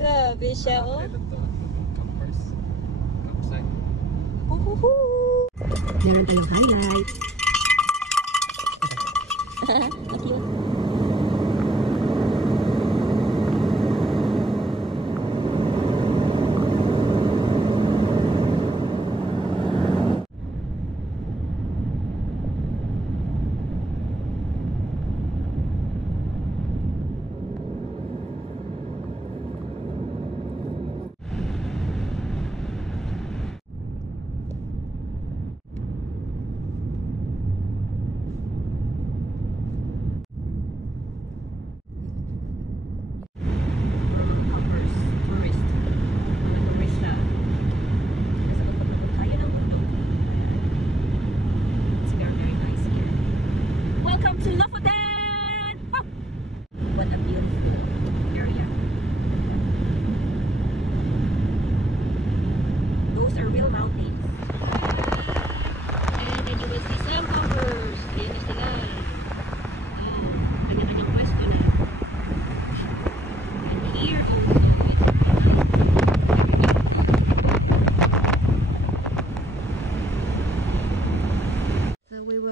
Grabe siya, oh. Meron tayong highlight. Cute.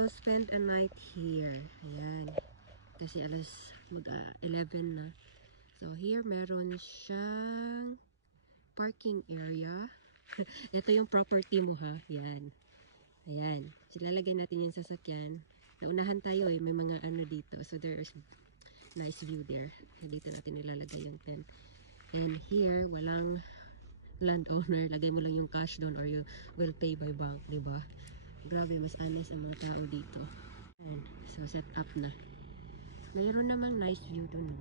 Spend a night here. Ayan. Kasi alas 11 na. So here meron siyang parking area. Ito yung property mo ha. Ayan. Ayan. Silalagay natin yung sasakyan. Naunahan tayo eh. May mga ano dito. So there's nice view there. Dito natin nilalagay yung tent. And here, walang landowner. Lagay mo lang yung cash doon or you will pay by bank. Diba? Grabe, mas honest ang mga tao dito. And, so, set up na. Mayroon namang nice view dun.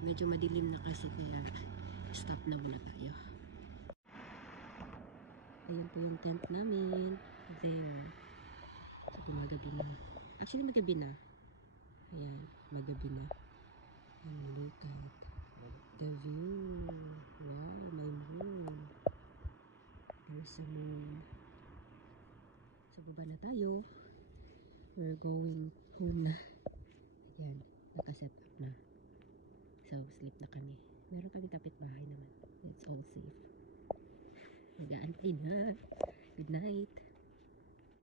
Medyo madilim na kasi kaya stop na muna tayo. Ayan po yung tent namin. There. So, gumagabi na. Actually, magabi na. Ayan, magabi na. And look at the view. Wow, may moon. There's a moon. So, baba na tayo. We're going home na. Ayan, nakaset up na. So, sleep na kami. Meron kami tapit bahay naman. It's all safe. Mag-aantay na. Good night.